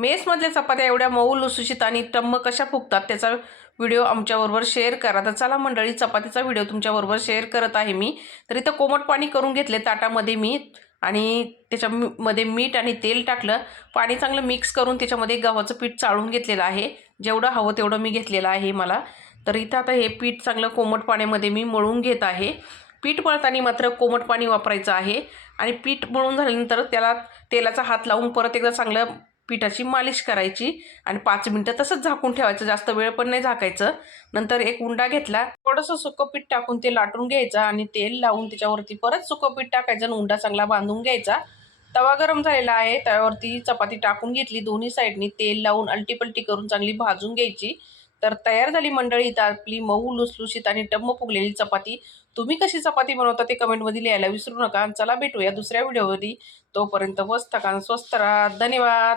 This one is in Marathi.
मेसमधल्या चपात्या एवढ्या मऊ लुसलुशीत आणि टम्म कशा फुगतात त्याचा व्हिडिओ आमच्याबरोबर शेअर करा. तर चला मंडळी, चपातीचा व्हिडिओ तुमच्याबरोबर शेअर करत आहे मी. तर इथं कोमट पाणी करून घेतले ताटामध्ये मी आणि त्याच्यामध्ये मीठ आणि तेल टाकलं. पाणी चांगलं मिक्स करून त्याच्यामध्ये गव्हाचं पीठ चाळून घेतलेलं आहे. जेवढं हवं तेवढं मी घेतलेलं आहे मला. तर इथं आता हे पीठ चांगलं कोमट पाण्यामध्ये मी मळून घेत आहे. पीठ मळताना मात्र कोमट पाणी वापरायचं आहे आणि पीठ मळून झाल्यानंतर त्याला तेलाचा हात लावून परत एकदा चांगलं पिठाची मालिश करायची आणि 5 मिनिटं तसंच झाकून ठेवायचं. जास्त वेळ पण नाही झाकायचं. नंतर एक उंडा घेतला, थोडंसं सुकं पीठ टाकून ते लाटून घ्यायचं आणि तेल लावून त्याच्यावरती परत सुकं पीठ टाकायचं आणि उंडा चांगला बांधून घ्यायचा. तवा गरम झालेला आहे, तव्यावरती चपाती टाकून घेतली. दोन्ही साईडनी तेल लावून अलटीपलटी करून चांगली भाजून घ्यायची. तर तयार झाली मंडळी इथं आपली मऊ लुसलुशीत आणि टम्म फुगलेली चपाती. तुम्ही कशी चपाती बनवता ते कमेंटमध्ये लिहायला विसरू नका. चला भेटूया दुसऱ्या व्हिडिओमध्ये. तोपर्यंत मस्त खा, स्वस्त राहा. धन्यवाद.